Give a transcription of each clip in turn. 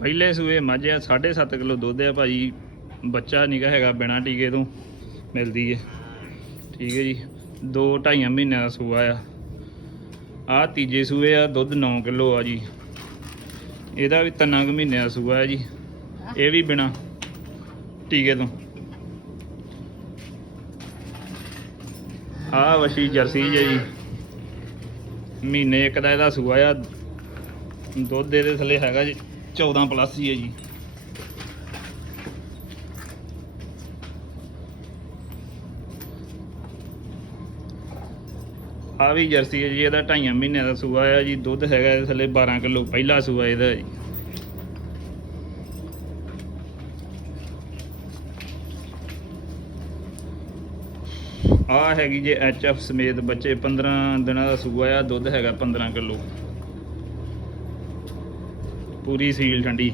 ਪਹਿਲੇ ਸੂਏ ਮੱਝ ਆ 7.5 ਕਿਲੋ ਦੁੱਧ ਆ ਭਾਜੀ। ਬੱਚਾ ਨਿਗਾ ਹੈਗਾ ਬਿਨਾ ਟੀਕੇ ਤੋਂ, ਮਿਲਦੀ ਹੈ ਠੀਕ ਹੈ ਜੀ 2 2.5 ਮਹੀਨਿਆਂ ਦਾ ਸੂਆ ਆ। ਆ ਤੀਜੇ ਸੂਏ ਆ, ਦੁੱਧ 9 ਕਿਲੋ ਆ ਜੀ। ਇਹਦਾ ਵੀ ਤਿੰਨਾਂ ਕੁ ਮਹੀਨਿਆਂ ਦਾ ਸੂਆ ਹੈ ਜੀ। ਇਹ ਵੀ ਬਿਨਾ ਟੀਕੇ ਤੋਂ। ਆ ਵਸ਼ੀ ਜਰਸੀ ਹੈ ਜੀ। ਮਹੀਨੇ ਇੱਕ ਦਾ ਇਹਦਾ ਸੂਆ ਆ। ਦੁੱਧ ਇਹਦੇ ਥੱਲੇ ਹੈਗਾ ਜੀ। 14 ਪਲੱਸ ਹੀ ਹੈ ਜੀ। ਆ ਵੀ ਜਰਸੀ ਹੈ ਜੀ, ਇਹਦਾ ਢਾਈਆਂ ਮਹੀਨਿਆਂ ਦਾ ਸੂਆ ਆ ਜੀ, ਦੁੱਧ ਹੈਗਾ ਇਹਦੇ ਥੱਲੇ 12 ਕਿਲੋ ਪਹਿਲਾ ਸੂਆ ਇਹਦਾ ਜੀ। ਆ ਹੈਗੀ ਜੇ ਐਫ ਸਮੇਤ ਬੱਚੇ 15 ਦਿਨਾਂ ਦਾ ਸੂਆ ਆ, ਦੁੱਧ ਹੈਗਾ 15 ਕਿਲੋ। ਪੂਰੀ ਸੀਲ ਠੰਡੀ।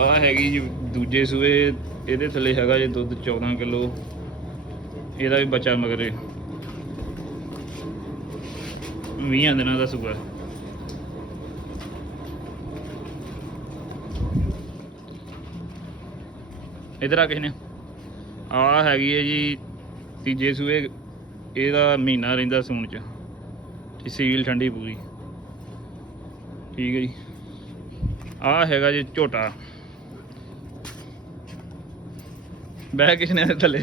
ਆ ਹੈਗੀ ਜੀ ਦੂਜੇ ਸੂਏ, ਇਹਦੇ ਥੱਲੇ ਹੈਗਾ ਜੀ ਦੁੱਧ 14 ਕਿਲੋ। ਇਹਦਾ ਵੀ ਬੱਚਾ ਮਗਰੇ। 20 ਦਿਨਾਂ ਦਾ ਸੂਆ। ਇਧਰ ਆ ਕਿਸ ਨੇ। ਆ ਹੈਗੀ ਹੈ ਜੀ ਤੀਜੇ ਸੂਏ ਇਹਦਾ ਮਹੀਨਾ ਰਹਿੰਦਾ ਸੂਣ ਚ, ਤੇ ਸੀਲ ਠੰਡੀ ਪੂਰੀ। ਠੀਕ ਹੈ ਜੀ। ਆ ਹੈਗਾ ਜੀ ਝੋਟਾ। ਬਹਿ ਕਿਸ ਨੇ ਥੱਲੇ।